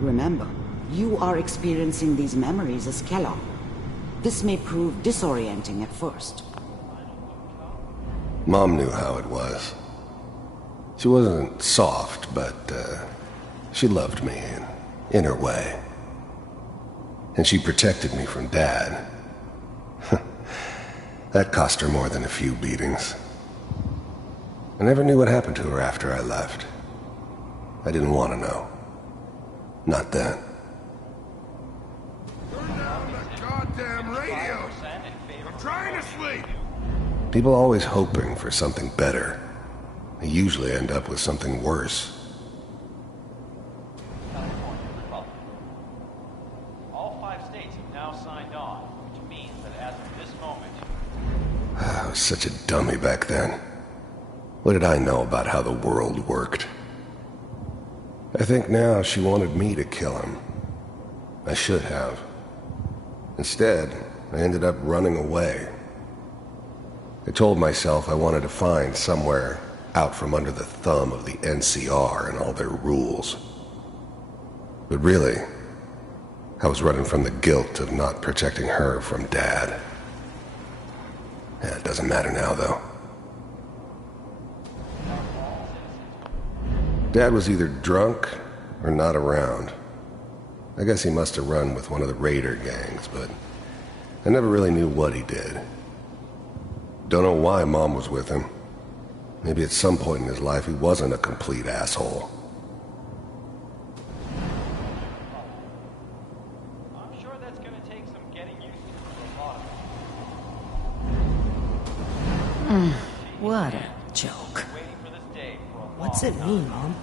Remember, you are experiencing these memories as Kellogg. This may prove disorienting at first. Mom knew how it was. She wasn't soft, but she loved me in her way. And she protected me from Dad. That cost her more than a few beatings. I never knew what happened to her after I left. I didn't want to know. Not then. Turn down the goddamn radio! I'm trying to sleep! People are always hoping for something better. They usually end up with something worse. All 5 states have now signed on, which means that as of this moment... I was such a dummy back then. What did I know about how the world worked? I think now she wanted me to kill him. I should have. Instead, I ended up running away. I told myself I wanted to find somewhere out from under the thumb of the NCR and all their rules. But really, I was running from the guilt of not protecting her from Dad. Yeah, it doesn't matter now, though. Dad was either drunk or not around. I guess he must have run with one of the raider gangs, but I never really knew what he did. Don't know why Mom was with him. Maybe at some point in his life he wasn't a complete asshole. I'm sure that's going to take some getting used to for a lot of What a joke. waiting for this day for a long What's it mean, Mom?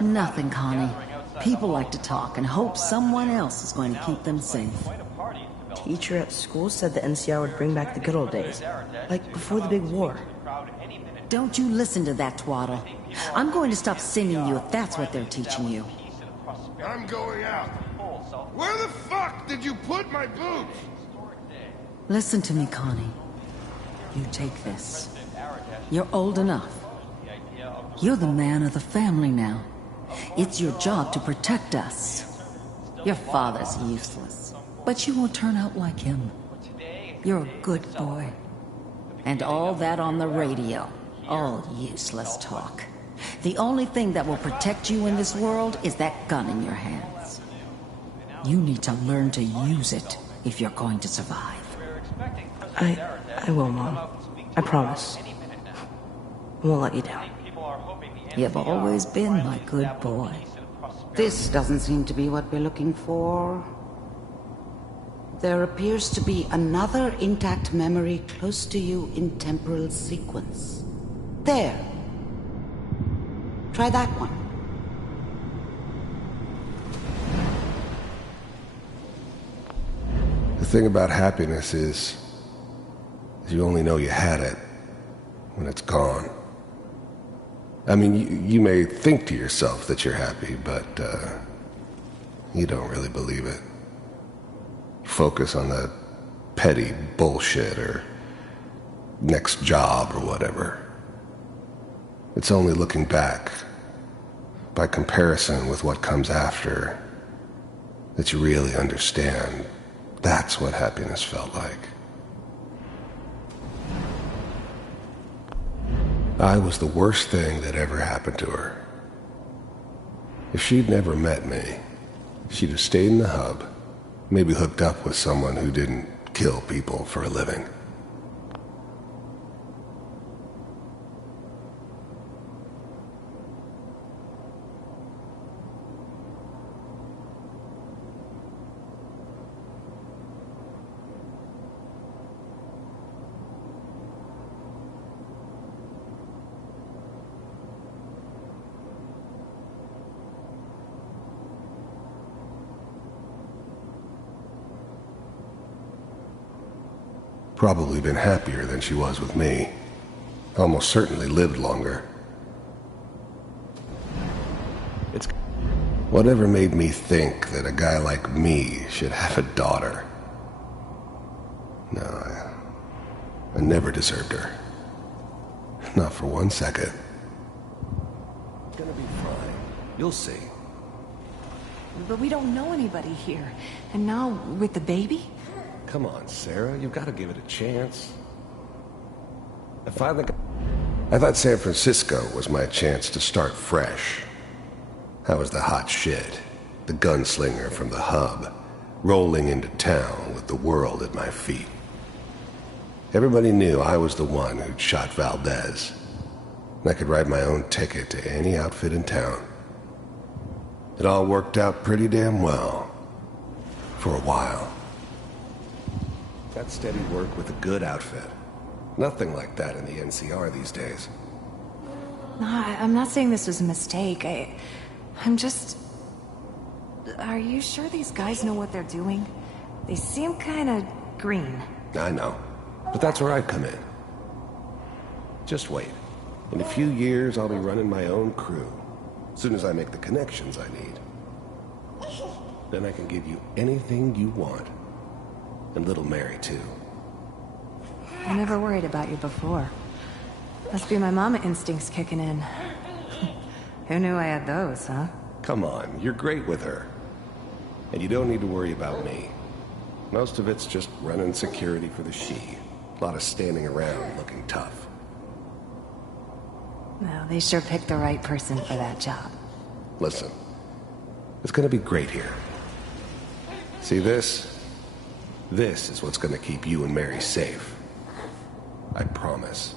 Nothing, Connie. People like to talk and hope someone else is going to keep them safe. quite a party is developed. Teacher at school said the NCR would bring back the good old days. Like before the big war. Crowd any minute. Don't you listen to that twaddle. I'm going to stop singing you if that's what they're teaching you. Peace and prosperity. I'm going out. Full self- Where the fuck did you put my boots? historic day. Listen to me, Connie. You take this. You're old enough. The idea of You're the man of the family now. It's your job to protect us. Your father's useless, but you won't turn out like him. You're a good boy. And all that on the radio, all useless talk. The only thing that will protect you in this world is that gun in your hands. You need to learn to use it if you're going to survive. I will, Mom. I promise. I won't let you down. people are hoping the You've always been my good boy. This doesn't seem to be what we're looking for. There appears to be another intact memory close to you in temporal sequence. There. Try that one. The thing about happiness is you only know you had it when it's gone. I mean, you may think to yourself that you're happy, but you don't really believe it. You focus on the petty bullshit or next job or whatever. It's only looking back, by comparison with what comes after, that you really understand that's what happiness felt like. I was the worst thing that ever happened to her. If she'd never met me, she'd have stayed in the hub, maybe hooked up with someone who didn't kill people for a living. Probably been happier than she was with me. Almost certainly lived longer. Whatever made me think that a guy like me should have a daughter? No, I never deserved her. Not for 1 second. Gonna be fine. You'll see. But we don't know anybody here. And now, with the baby? Come on, Sarah, you've got to give it a chance. I thought San Francisco was my chance to start fresh. I was the hot shit, the gunslinger from the hub, rolling into town with the world at my feet. Everybody knew I was the one who'd shot Valdez, and I could write my own ticket to any outfit in town. It all worked out pretty damn well. For a while. Got steady work with a good outfit. Nothing like that in the NCR these days. No, I'm not saying this was a mistake. I'm just... Are you sure these guys know what they're doing? They seem kinda green. I know. But that's where I come in. Just wait. In a few years, I'll be running my own crew. As soon as I make the connections I need. Then I can give you anything you want. And little Mary, too. I never worried about you before. Must be my mama instincts kicking in. Who knew I had those, huh? Come on, you're great with her. And you don't need to worry about me. Most of it's just running security for the she. A lot of standing around looking tough. Well, they sure picked the right person for that job. Listen, it's gonna be great here. See this? This is what's gonna keep you and Mary safe. I promise.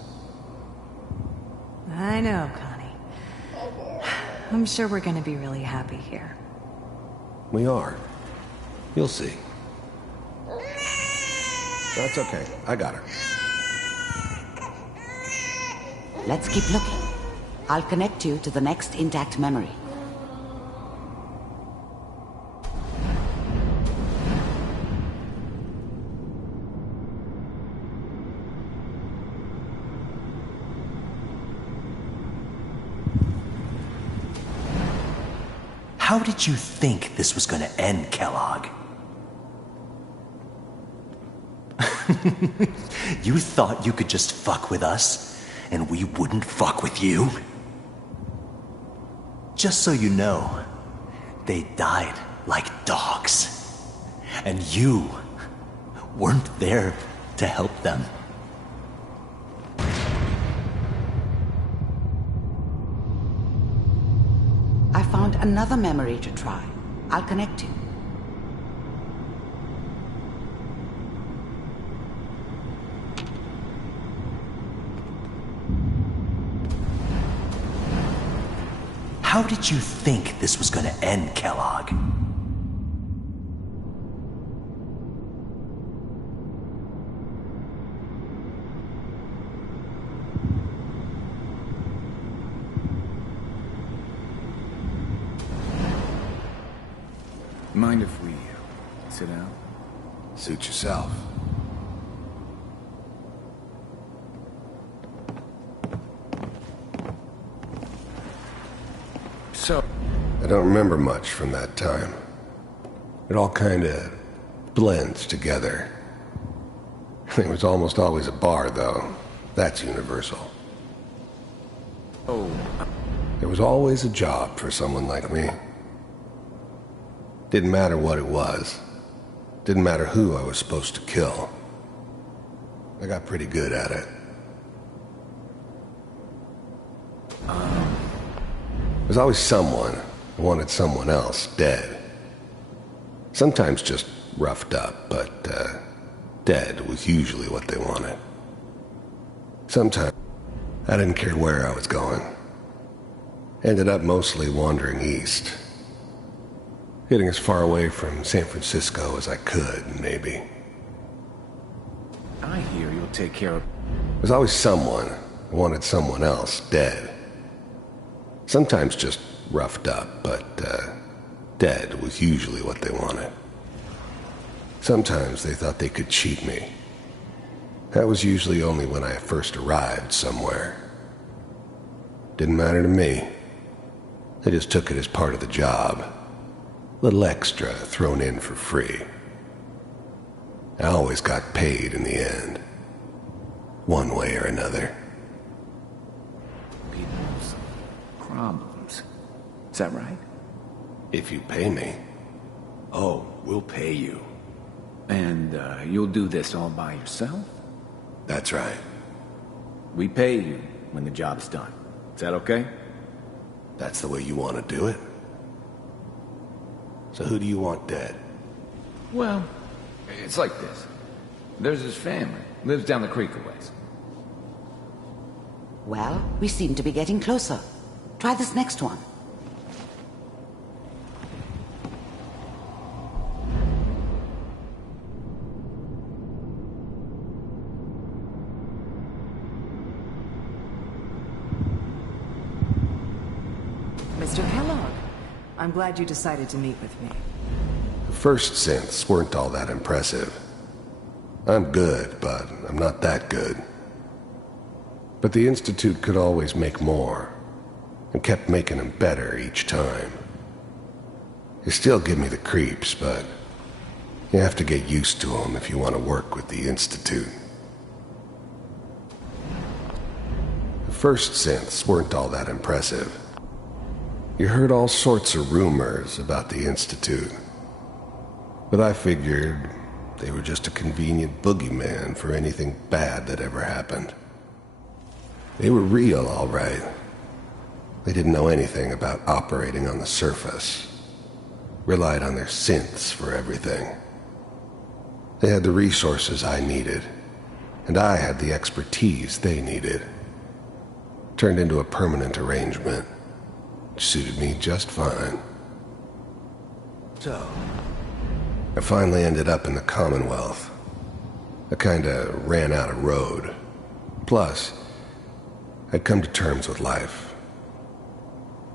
I know, Connie. I'm sure we're gonna be really happy here. We are. You'll see. That's okay. I got her. Let's keep looking. I'll connect you to the next intact memory. How did you think this was gonna end, Kellogg? You thought you could just fuck with us, and we wouldn't fuck with you? Just so you know, they died like dogs. And you weren't there to help them. I found another memory to try. I'll connect you. How did you think this was gonna end, Kellogg? Mind if we sit down? Suit yourself. So, I don't remember much from that time. It all kinda blends together. It was almost always a bar, though. That's universal. oh, There was always a job for someone like me. Didn't matter what it was. Didn't matter who I was supposed to kill. I got pretty good at it. There's always someone who wanted someone else dead. Sometimes just roughed up, but dead was usually what they wanted. Sometimes I didn't care where I was going. Ended up mostly wandering east. Getting as far away from San Francisco as I could, maybe. I hear you'll take care of... There's always someone who wanted someone else dead. Sometimes just roughed up, but dead was usually what they wanted. Sometimes they thought they could cheat me. That was usually only when I first arrived somewhere. Didn't matter to me. They just took it as part of the job. Little extra thrown in for free. I always got paid in the end. One way or another. people's problems. Is that right? If you pay me. Oh, we'll pay you. And, you'll do this all by yourself? That's right. We pay you when the job's done. Is that okay? That's the way you want to do it? So who do you want dead? Well, it's like this. There's his family. Lives down the creek a ways. Well, we seem to be getting closer. Try this next one. Mr. Kellogg, I'm glad you decided to meet with me. The first synths weren't all that impressive. I'm good, but I'm not that good. But the Institute could always make more, and kept making them better each time. They still give me the creeps, but you have to get used to them if you want to work with the Institute. The first synths weren't all that impressive. You heard all sorts of rumors about the Institute, but I figured they were just a convenient boogeyman for anything bad that ever happened. They were real, all right. They didn't know anything about operating on the surface. Relied on their synths for everything. They had the resources I needed, and I had the expertise they needed. Turned into a permanent arrangement, which suited me just fine. So, I finally ended up in the Commonwealth. I kinda ran out of road. Plus, I'd come to terms with life.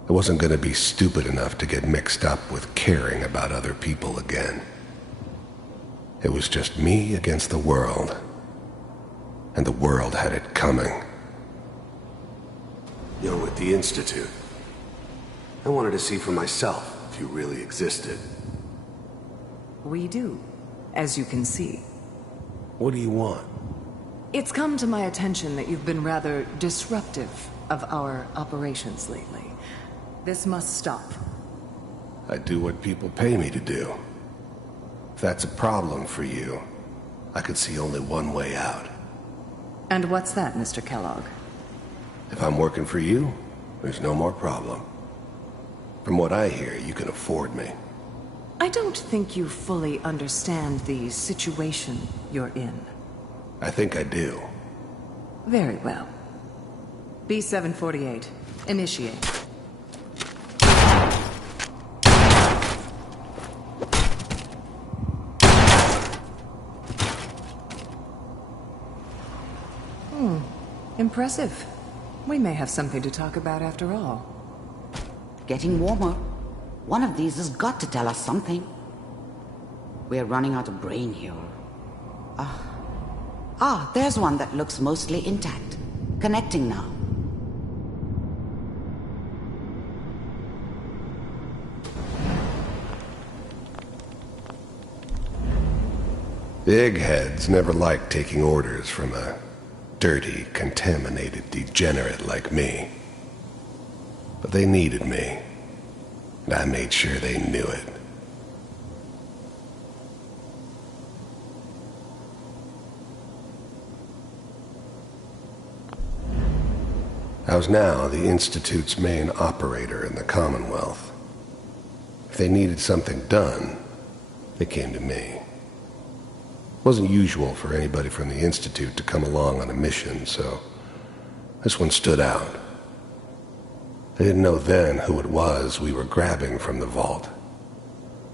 I wasn't gonna be stupid enough to get mixed up with caring about other people again. It was just me against the world, and the world had it coming. You're with the Institute. I wanted to see for myself if you really existed. We do, as you can see. What do you want? It's come to my attention that you've been rather disruptive of our operations lately. This must stop. I do what people pay me to do. If that's a problem for you, I could see only one way out. And what's that, Mr. Kellogg? If I'm working for you, there's no more problem. From what I hear, you can afford me. I don't think you fully understand the situation you're in. I think I do. Very well. B-748, initiate. Impressive. We may have something to talk about after all. Getting warmer. One of these has got to tell us something. We're running out of brain here. There's one that looks mostly intact. Connecting now. The eggheads never liked taking orders from a dirty, contaminated degenerate like me. But they needed me, and I made sure they knew it. I was now the Institute's main operator in the Commonwealth. If they needed something done, they came to me. It wasn't usual for anybody from the Institute to come along on a mission, so this one stood out. I didn't know then who it was we were grabbing from the vault.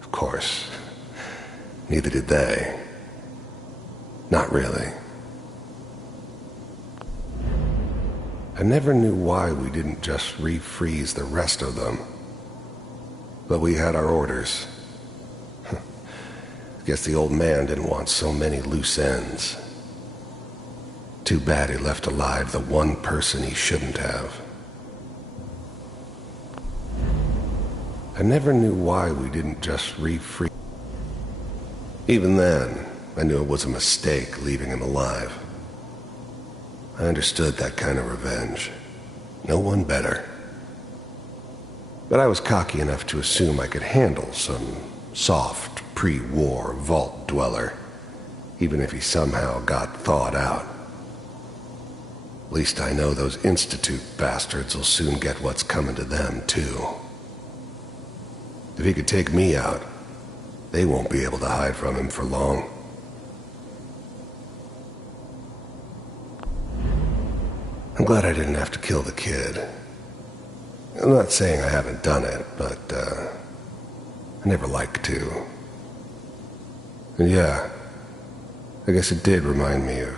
Of course, neither did they. Not really. I never knew why we didn't just refreeze the rest of them. But we had our orders. Guess the old man didn't want so many loose ends. Too bad he left alive the one person he shouldn't have. I never knew why we didn't just refreeze. Even then, I knew it was a mistake leaving him alive. I understood that kind of revenge. No one better. But I was cocky enough to assume I could handle some Soft, pre-war vault dweller, even if he somehow got thawed out. At least I know those Institute bastards will soon get what's coming to them, too. If he could take me out, they won't be able to hide from him for long. I'm glad I didn't have to kill the kid. I'm not saying I haven't done it, but, I never liked to. And yeah, I guess it did remind me of,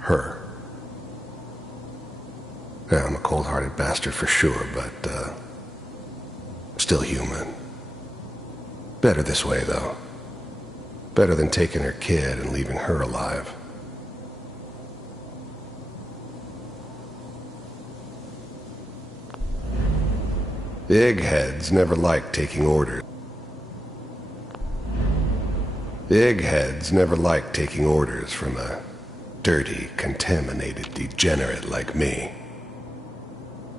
her. Yeah, I'm a cold-hearted bastard for sure, but, still human. Better this way, though. Better than taking her kid and leaving her alive. The eggheads never liked taking orders. The eggheads never liked taking orders from a dirty, contaminated degenerate like me.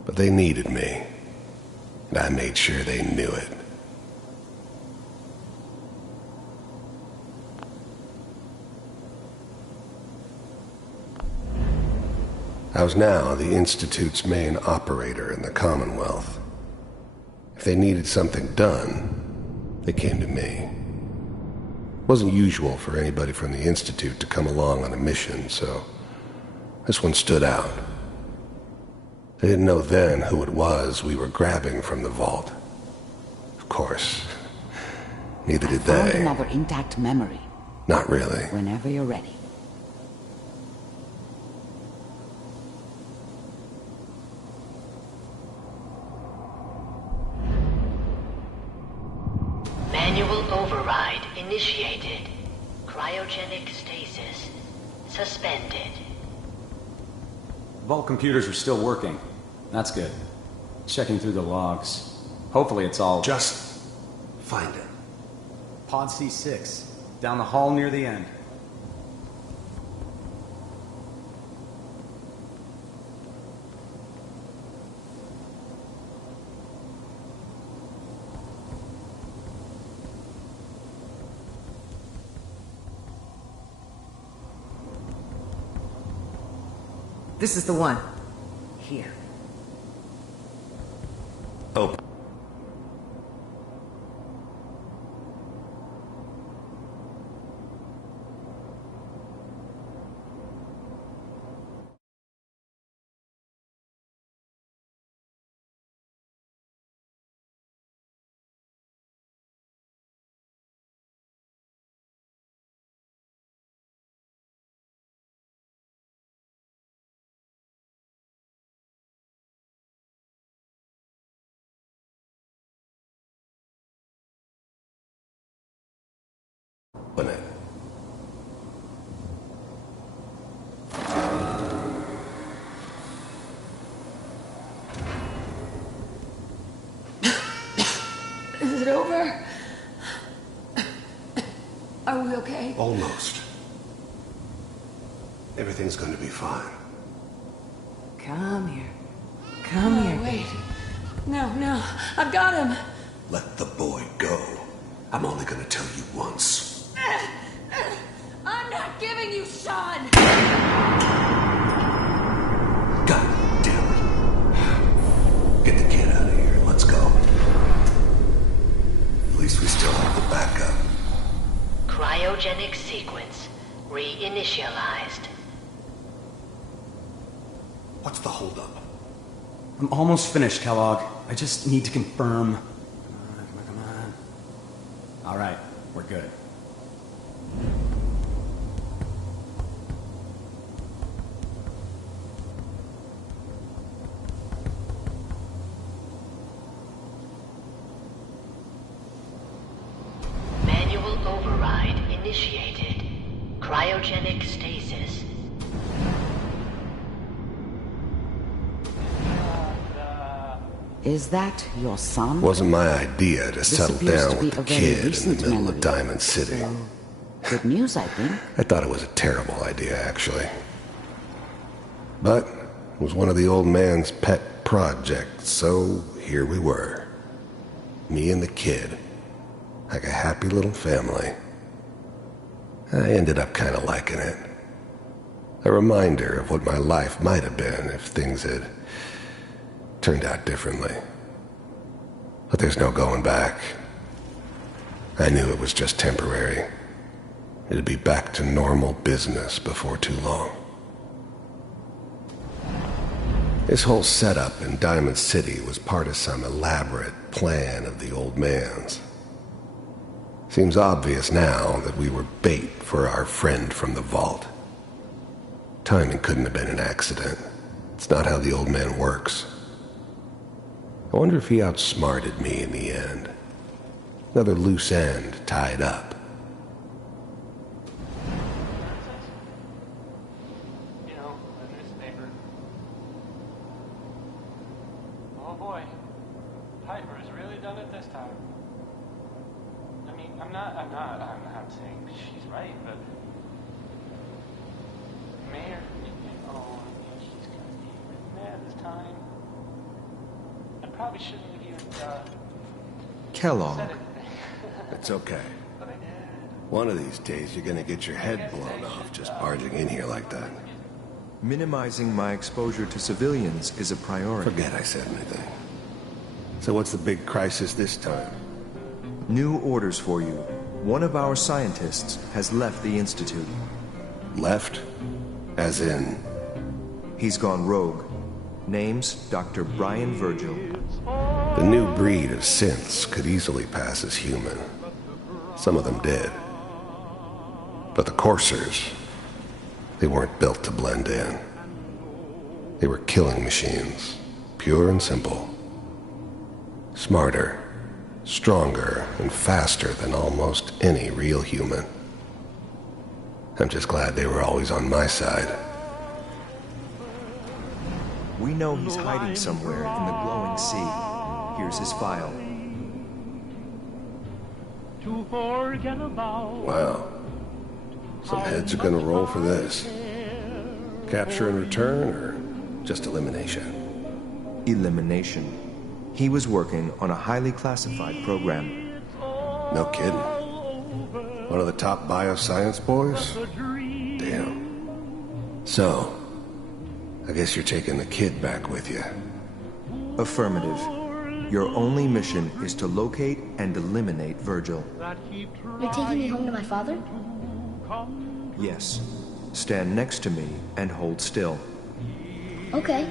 But they needed me, and I made sure they knew it. I was now the Institute's main operator in the Commonwealth. If they needed something done, they came to me. It wasn't usual for anybody from the Institute to come along on a mission, so this one stood out. They didn't know then who it was we were grabbing from the vault. Of course, neither did I found they. another intact memory. Not really. Whenever you're ready. Manual override initiated. Cryogenic stasis suspended. Vault computers are still working. That's good. Checking through the logs. Hopefully it's all... Just find it. Pod C6. Down the hall near the end. This is the one. Here. Oh. Open it. Is it over? Are we okay? Almost. Everything's going to be fine. Come here. Come here. Wait. No. I've got him. Let the boy go. I'm only going to tell you once. I'm not giving you Sean! God damn it. Get the kid out of here. Let's go. At least we still have the backup. Cryogenic sequence reinitialized. What's the holdup? I'm almost finished, Kellogg. I just need to confirm. Come on. All right, we're good. Manual override initiated. Cryogenic stasis. Is that your son? Wasn't my idea to settle appears down to be with the a very kid in the recent middle memory. of Diamond City. So, good news, I think. I thought it was a terrible idea, actually. But it was one of the old man's pet projects, so here we were. Me and the kid. like a happy little family. I ended up kind of liking it. A reminder of what my life might have been if things had turned out differently. But there's no going back. I knew it was just temporary. It'd be back to normal business before too long. This whole setup in Diamond City was part of some elaborate plan of the old man's. Seems obvious now that we were bait for our friend from the vault. Timing couldn't have been an accident. It's not how the old man works. I wonder if he outsmarted me in the end. Another loose end tied up. You know, a newspaper. Oh boy, Piper has really done it this time. I mean, I'm not saying she's right, but Mayor, oh, she's gonna be mad this time. I probably shouldn't have even, Kellogg. said it. It's okay. But I did. One of these days you're gonna get your head blown off just barging in here like that. Minimizing my exposure to civilians is a priority. Forget I said anything. So what's the big crisis this time? New orders for you. One of our scientists has left the Institute. Left? As in? He's gone rogue. Name's Dr. Brian Virgil. The new breed of synths could easily pass as human. Some of them did. But the coursers, they weren't built to blend in. They were killing machines, pure and simple. Smarter, stronger, and faster than almost any real human. I'm just glad they were always on my side. We know he's hiding somewhere in the glowing sea. Here's his file. Wow. Some heads are gonna roll for this. Capture and return, or just elimination? Elimination. He was working on a highly classified program. No kidding. One of the top bioscience boys? Damn. So, I guess you're taking the kid back with you. Affirmative. Your only mission is to locate and eliminate Virgil. You're taking me home to my father? Yes. Stand next to me and hold still. Okay.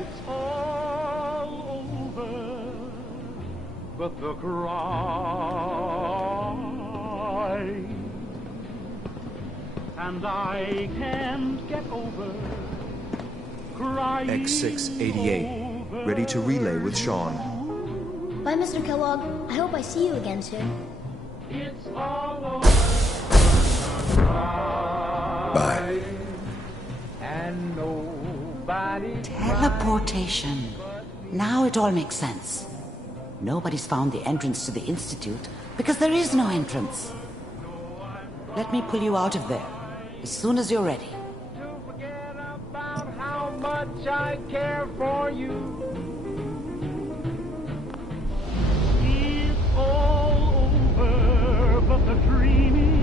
But the cry, and I can't get over crying. X688, ready to relay with Sean. Bye, Mr. Kellogg. I hope I see you again soon. It's all over. Bye. And nobody. Teleportation. Now it all makes sense. Nobody's found the entrance to the Institute because there is no entrance. Let me pull you out of there as soon as you're ready. To forget about how much I care for you. It's all over, but the dreaming.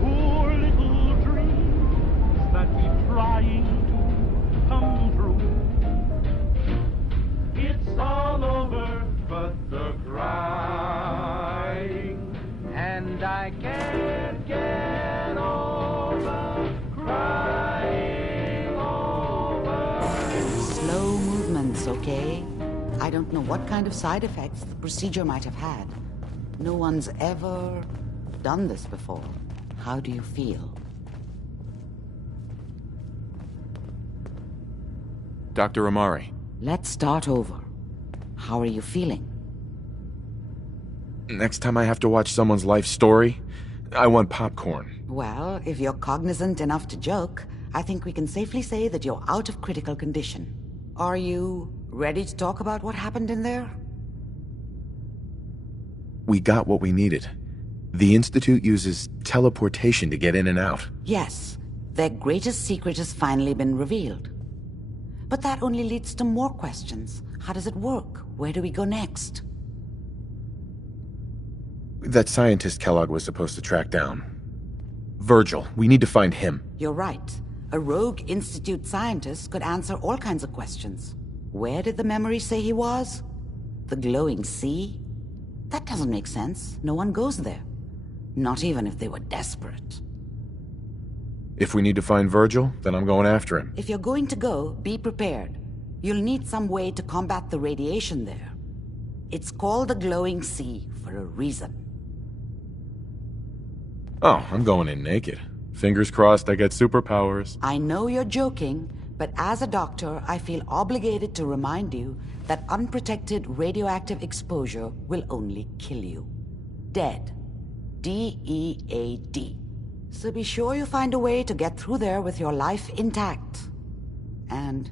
Poor little dreams that keep trying to come true. It's all over, but the crying, and I can't get over crying over. Slow movements, okay? I don't know what kind of side effects the procedure might have had. No one's ever done this before. How do you feel? Dr. Amari. Let's start over. How are you feeling? Next time I have to watch someone's life story, I want popcorn. Well, if you're cognizant enough to joke, I think we can safely say that you're out of critical condition. Are you ready to talk about what happened in there? We got what we needed. The Institute uses teleportation to get in and out. Yes, their greatest secret has finally been revealed. But that only leads to more questions. How does it work? Where do we go next? That scientist Kellogg was supposed to track down. Virgil, we need to find him. You're right. A rogue Institute scientist could answer all kinds of questions. Where did the memory say he was? The glowing sea? That doesn't make sense. No one goes there. Not even if they were desperate. If we need to find Virgil, then I'm going after him. If you're going to go, be prepared. You'll need some way to combat the radiation there. It's called the glowing sea for a reason. Oh, I'm going in naked. Fingers crossed I get superpowers. I know you're joking, but as a doctor, I feel obligated to remind you that unprotected radioactive exposure will only kill you. Dead. D-E-A-D. So be sure you find a way to get through there with your life intact. And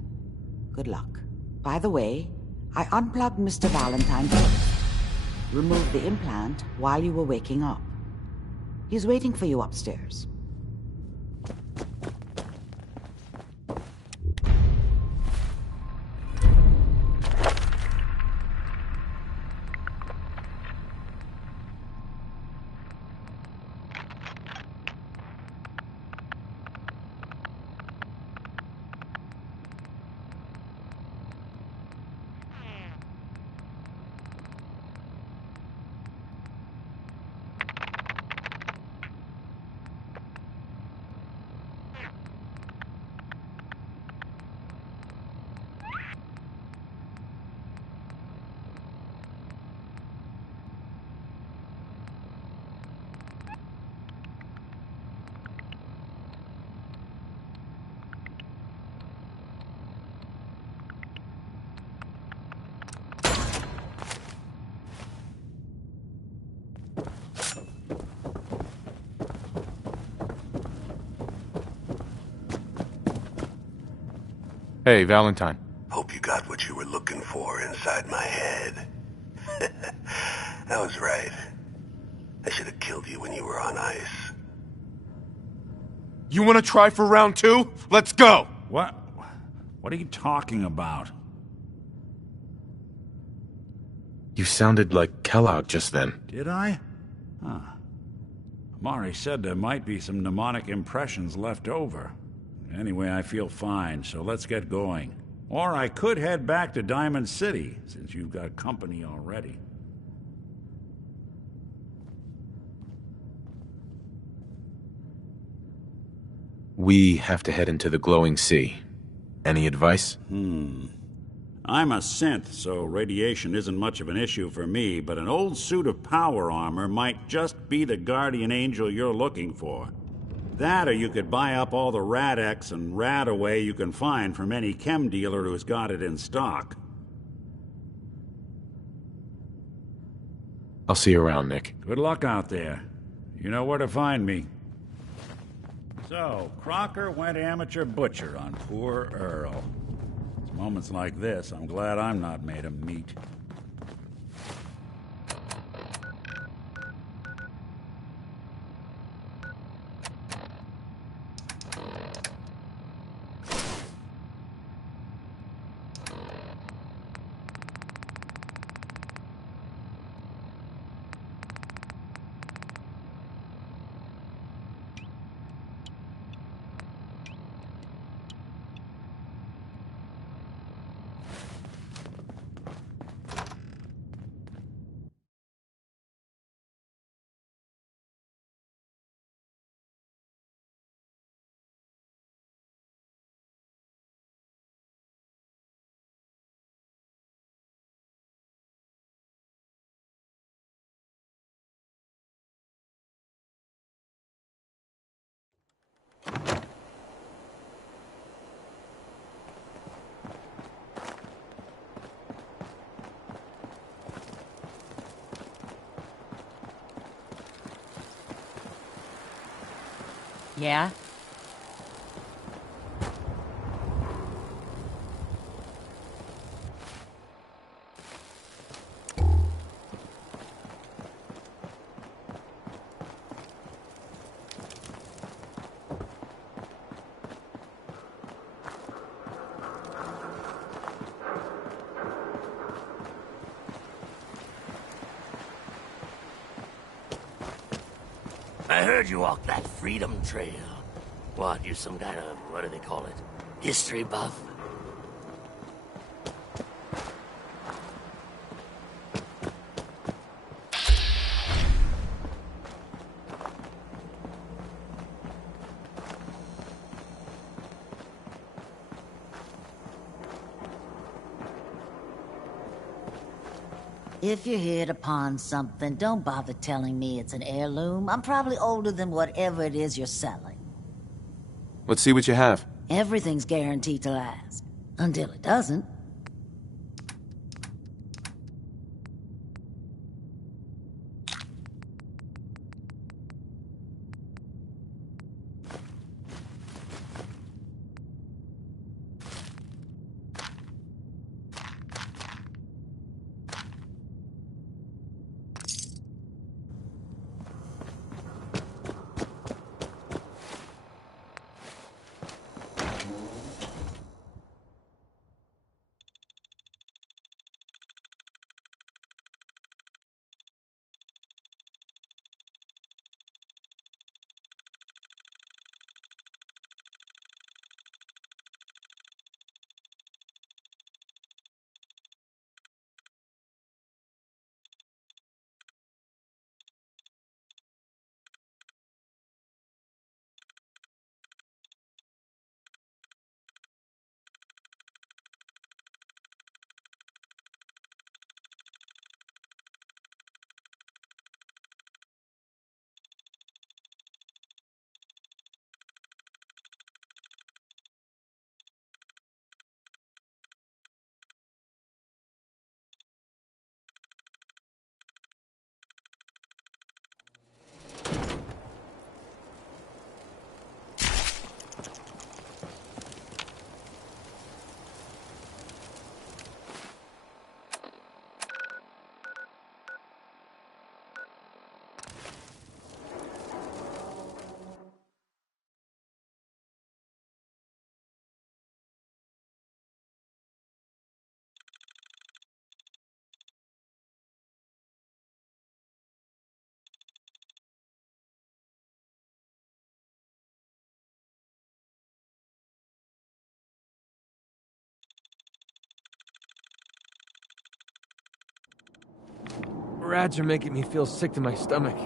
good luck. By the way, I unplugged Mr. Valentine first. Removed the implant while you were waking up. He's waiting for you upstairs. Hey, Valentine. Hope you got what you were looking for inside my head. I was right. I should have killed you when you were on ice. You want to try for round 2? Let's go! What are you talking about? You sounded like Kellogg just then. Did I? Huh. Amari said there might be some mnemonic impressions left over. Anyway, I feel fine, so let's get going. Or I could head back to Diamond City, since you've got company already. We have to head into the glowing sea. Any advice? I'm a synth, so radiation isn't much of an issue for me, but an old suit of power armor might just be the guardian angel you're looking for. That, or you could buy up all the Rad-X and Rad-Away you can find from any chem dealer who's got it in stock. I'll see you around, Nick. Good luck out there. You know where to find me. So, Crocker went amateur butcher on poor Earl. It's moments like this, I'm glad I'm not made of meat. Yeah? I heard you walked that Freedom Trail. What, you some kind of, what do they call it? History buff? If you're here to pawn something, don't bother telling me it's an heirloom. I'm probably older than whatever it is you're selling. Let's see what you have. Everything's guaranteed to last. Until it doesn't. Rats are making me feel sick to my stomach.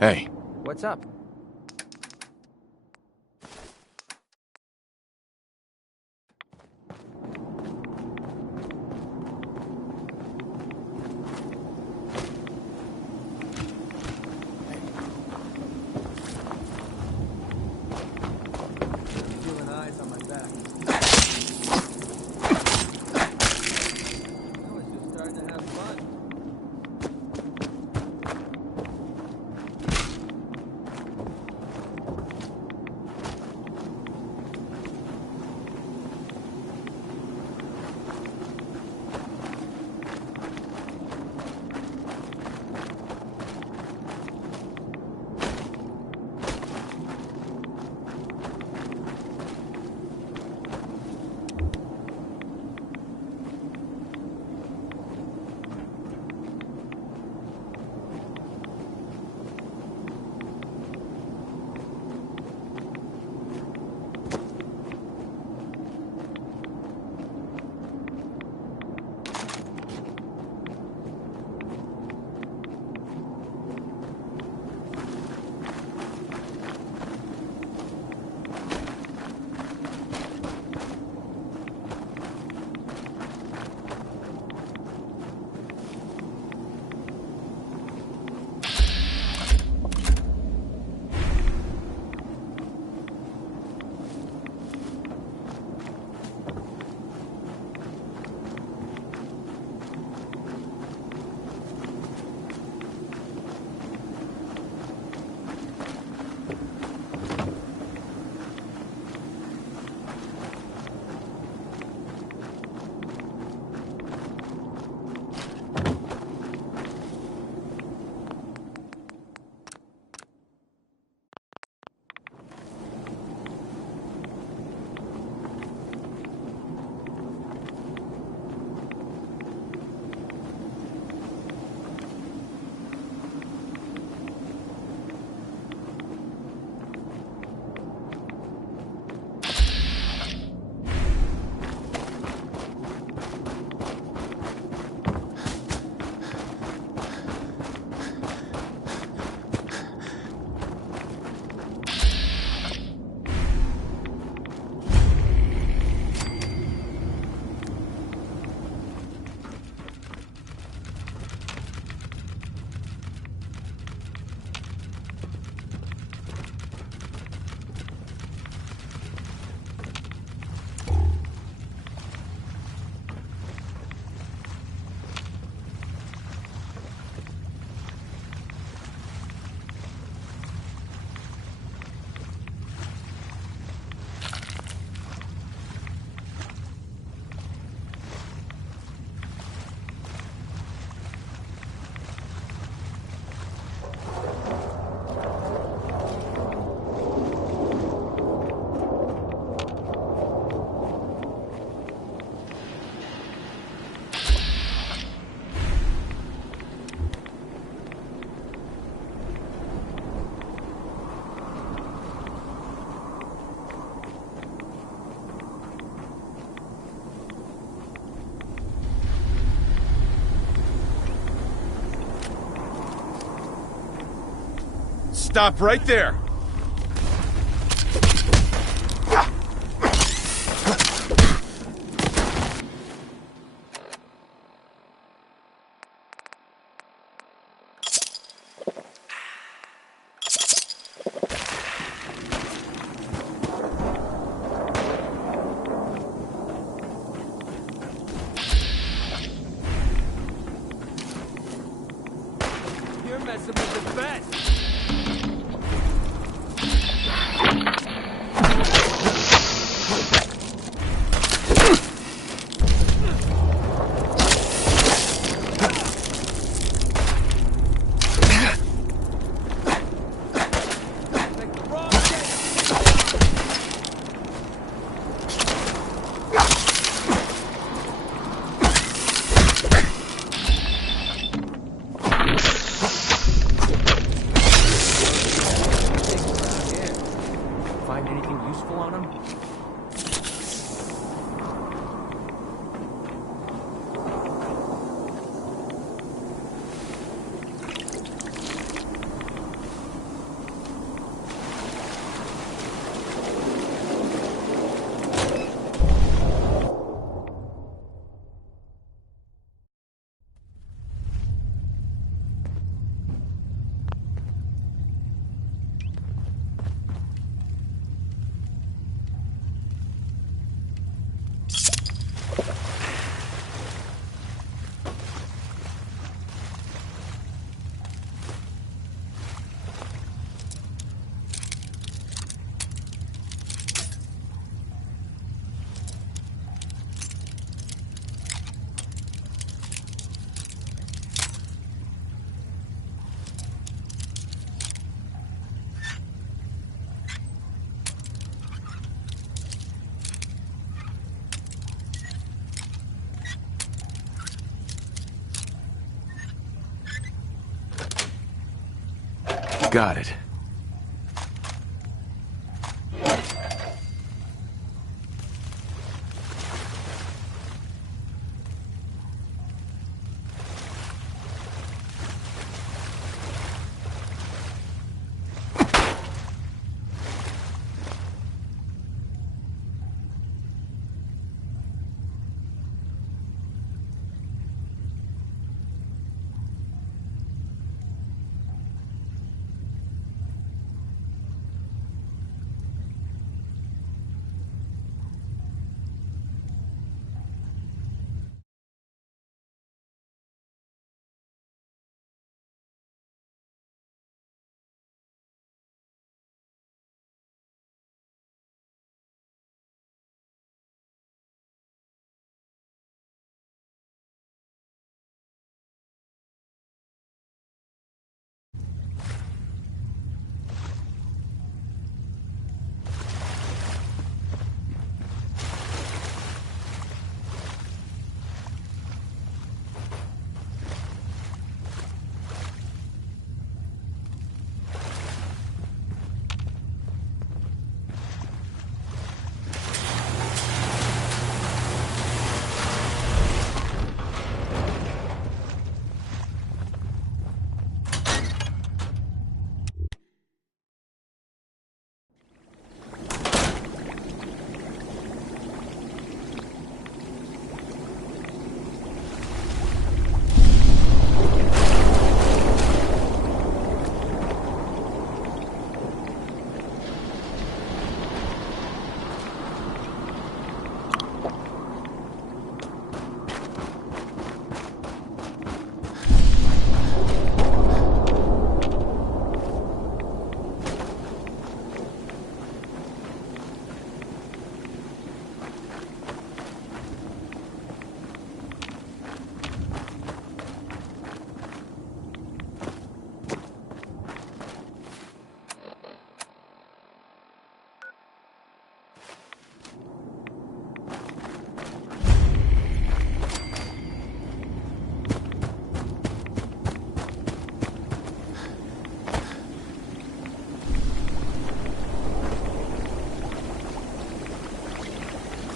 Hey. What's up? Feeling eyes on my back. I was just starting to have fun. Stop right there! You're messing with the best. Got it.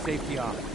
Safety off.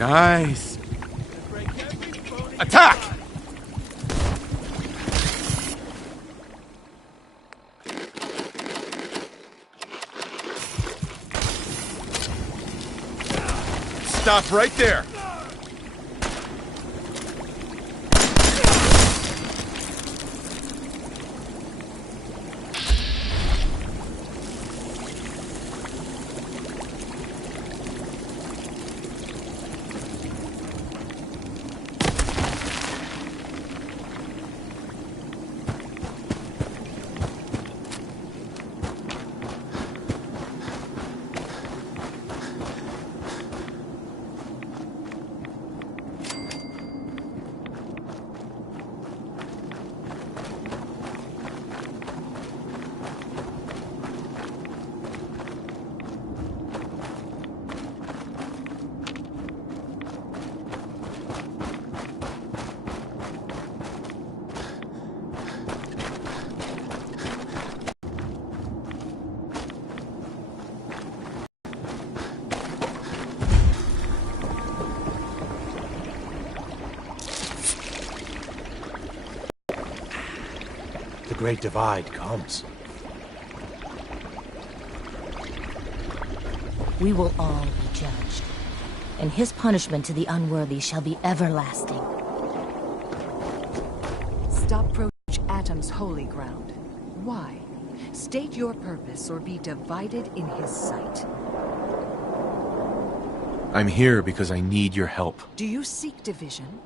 Nice. Attack! Stop right there. Great Divide comes. We will all be judged, and his punishment to the unworthy shall be everlasting. Stop approach Atom's holy ground. Why? State your purpose or be divided in his sight. I'm here because I need your help. Do you seek division?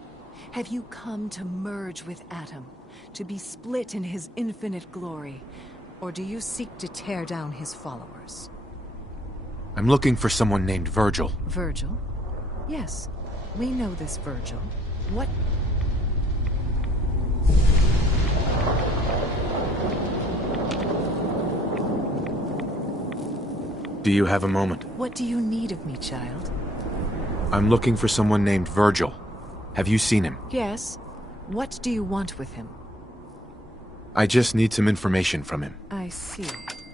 Have you come to merge with Atom, to be split in his infinite glory? Or do you seek to tear down his followers? I'm looking for someone named Virgil. Virgil? Yes, we know this Virgil. What? Do you have a moment? What do you need of me, child? I'm looking for someone named Virgil. Have you seen him? Yes. What do you want with him? I just need some information from him. I see.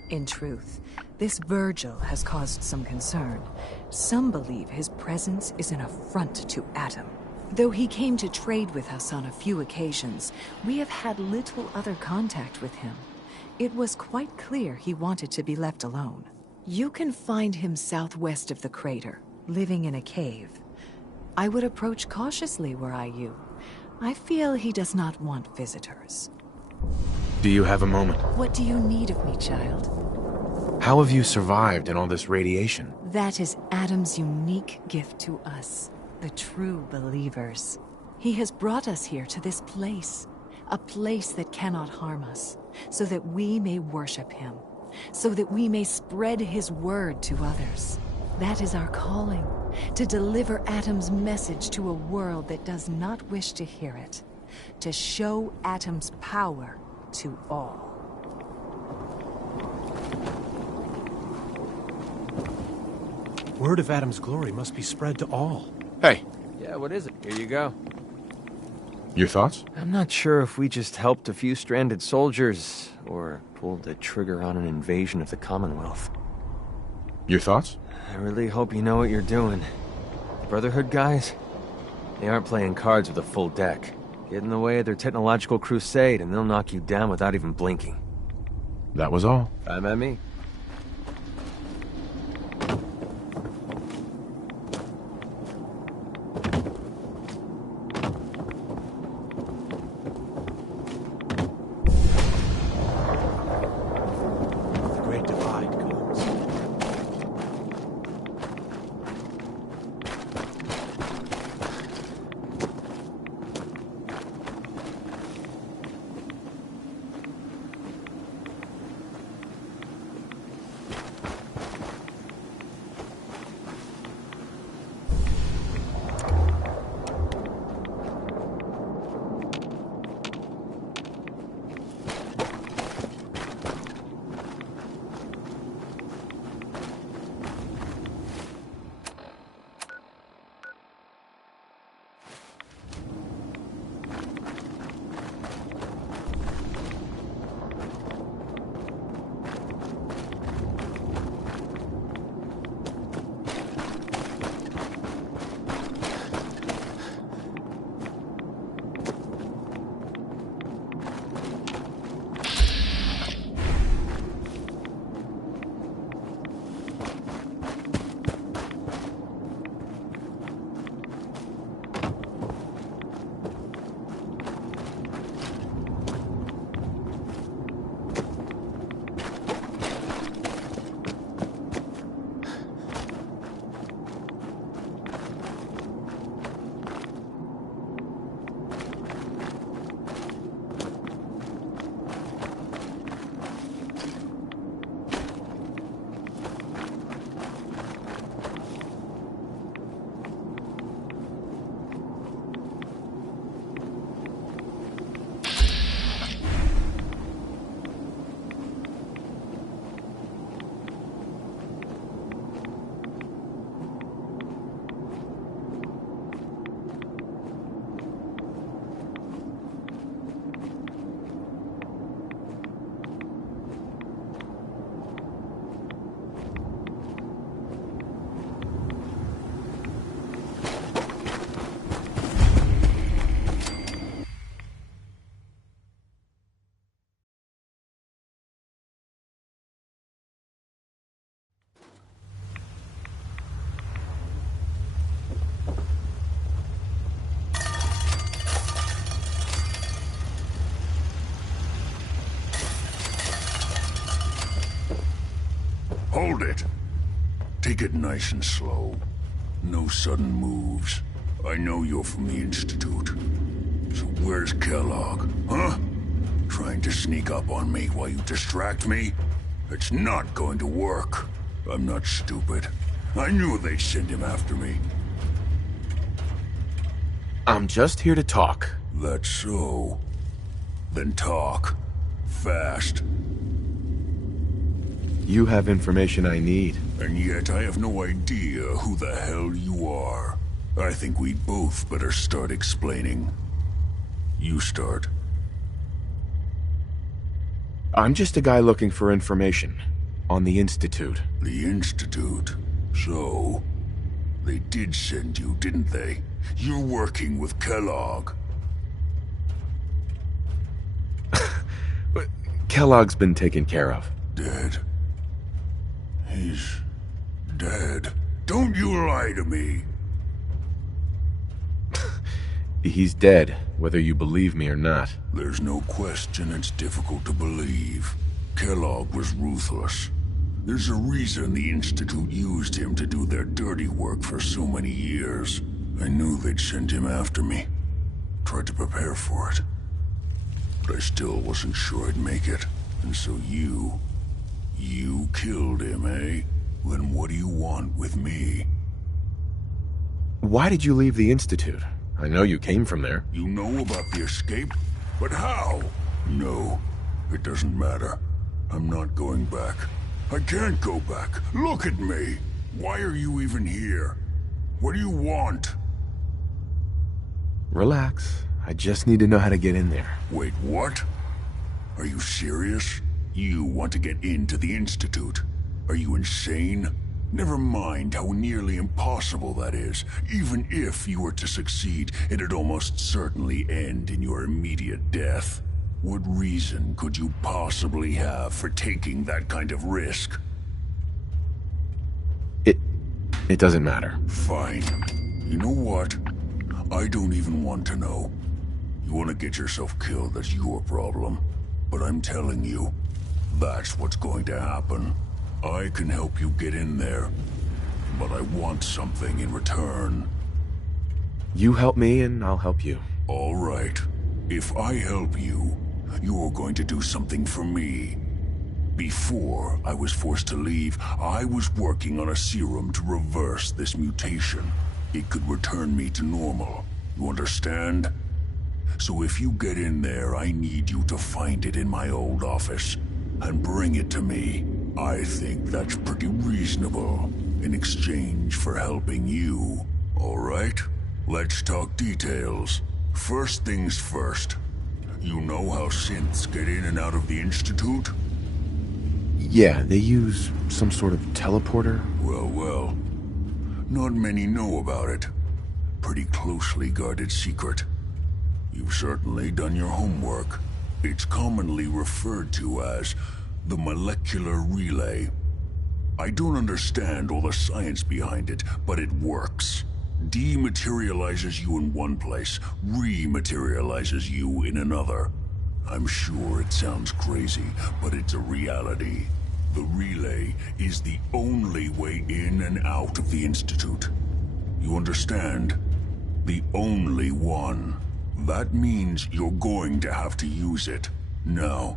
In truth, this Virgil has caused some concern. Some believe his presence is an affront to Atom. Though he came to trade with us on a few occasions, we have had little other contact with him. It was quite clear he wanted to be left alone. You can find him southwest of the crater, living in a cave. I would approach cautiously were I you. I feel he does not want visitors. Do you have a moment? What do you need of me, child? How have you survived in all this radiation? That is Atom's unique gift to us, the true believers. He has brought us here to this place, a place that cannot harm us, so that we may worship him, so that we may spread his word to others. That is our calling, to deliver Atom's message to a world that does not wish to hear it, to show Atom's power to all. Word of Atom's glory must be spread to all. Hey. Yeah, what is it? Here you go. Your thoughts? I'm not sure if we just helped a few stranded soldiers, or pulled the trigger on an invasion of the Commonwealth. Your thoughts? I really hope you know what you're doing. Brotherhood guys? They aren't playing cards with a full deck. Get in the way of their technological crusade and they'll knock you down without even blinking. That was all. Fine by me. The Great Divide comes. Hold it. Take it nice and slow. No sudden moves. I know you're from the Institute. So where's Kellogg, huh? Trying to sneak up on me while you distract me? It's not going to work. I'm not stupid. I knew they'd send him after me. I'm just here to talk. That's so. Then talk. Fast. You have information I need. And yet I have no idea who the hell you are. I think we both better start explaining. You start. I'm just a guy looking for information on the Institute. The Institute? So, they did send you, didn't they? You're working with Kellogg. Kellogg's been taken care of. Dead. He's dead. Don't you lie to me. He's dead, whether you believe me or not. There's no question it's difficult to believe. Kellogg was ruthless. There's a reason the Institute used him to do their dirty work for so many years. I knew they'd send him after me. Tried to prepare for it. But I still wasn't sure I'd make it. And so you killed him, eh? Then what do you want with me? Why did you leave the Institute? I know you came from there. You know about the escape? But how? No, it doesn't matter. I'm not going back. I can't go back. Look at me. Why are you even here? What do you want? Relax. I just need to know how to get in there. Wait, what? Are you serious? You want to get into the Institute? Are you insane? Never mind how nearly impossible that is. Even if you were to succeed, it'd almost certainly end in your immediate death. What reason could you possibly have for taking that kind of risk? It doesn't matter. Fine. You know what? I don't even want to know. You want to get yourself killed, that's your problem. But I'm telling you, that's what's going to happen. I can help you get in there, but I want something in return. You help me and I'll help you. All right. If I help you, you're going to do something for me. Before I was forced to leave, I was working on a serum to reverse this mutation. It could return me to normal. You understand? So if you get in there, I need you to find it in my old office and bring it to me. I think that's pretty reasonable in exchange for helping you. All right? Let's talk details. First things first. You know how synths get in and out of the Institute? Yeah, they use some sort of teleporter. Well. Not many know about it. Pretty closely guarded secret. You've certainly done your homework. It's commonly referred to as the molecular relay. I don't understand all the science behind it, but it works. Dematerializes you in one place, rematerializes you in another. I'm sure it sounds crazy, but it's a reality. The relay is the only way in and out of the Institute. You understand? The only one. That means you're going to have to use it. Now,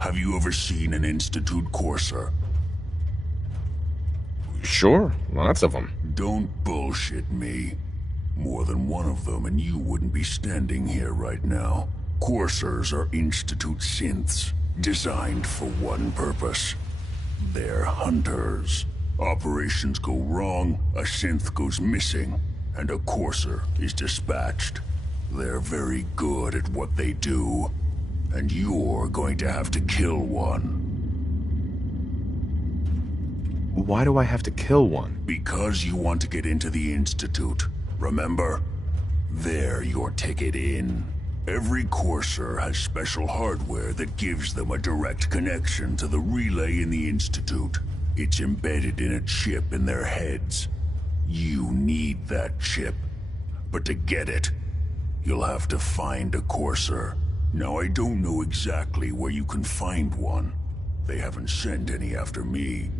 have you ever seen an Institute courser? Sure, lots of them. Don't bullshit me. More than one of them and you wouldn't be standing here right now. Coursers are Institute synths, designed for one purpose. They're hunters. Operations go wrong, a synth goes missing, and a courser is dispatched. They're very good at what they do, and you're going to have to kill one. Why do I have to kill one? Because you want to get into the Institute, remember? They're your ticket in. Every courser has special hardware that gives them a direct connection to the relay in the Institute. It's embedded in a chip in their heads. You need that chip. But to get it, you'll have to find a courser. Now, I don't know exactly where you can find one. They haven't sent any after me.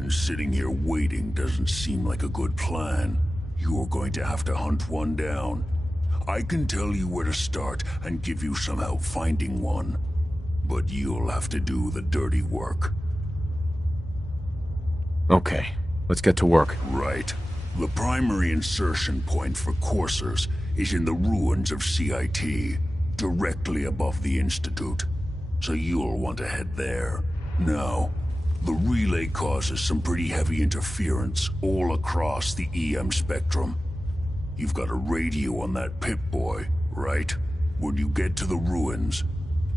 and sitting here waiting doesn't seem like a good plan. You're going to have to hunt one down. I can tell you where to start and give you some help finding one, but you'll have to do the dirty work. Okay, let's get to work. Right. The primary insertion point for coursers is in the ruins of CIT, directly above the Institute. So you'll want to head there. Now, the relay causes some pretty heavy interference all across the EM spectrum. You've got a radio on that Pip-Boy, right? When you get to the ruins,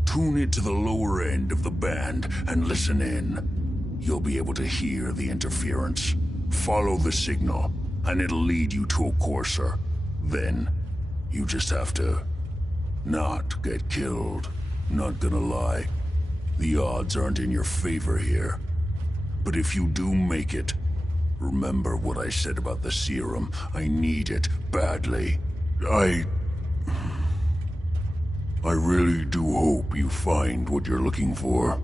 tune it to the lower end of the band and listen in. You'll be able to hear the interference. Follow the signal, and it'll lead you to a courser. Then, you just have to not get killed. Not gonna lie, the odds aren't in your favor here. But if you do make it, remember what I said about the serum. I need it badly. I really do hope you find what you're looking for.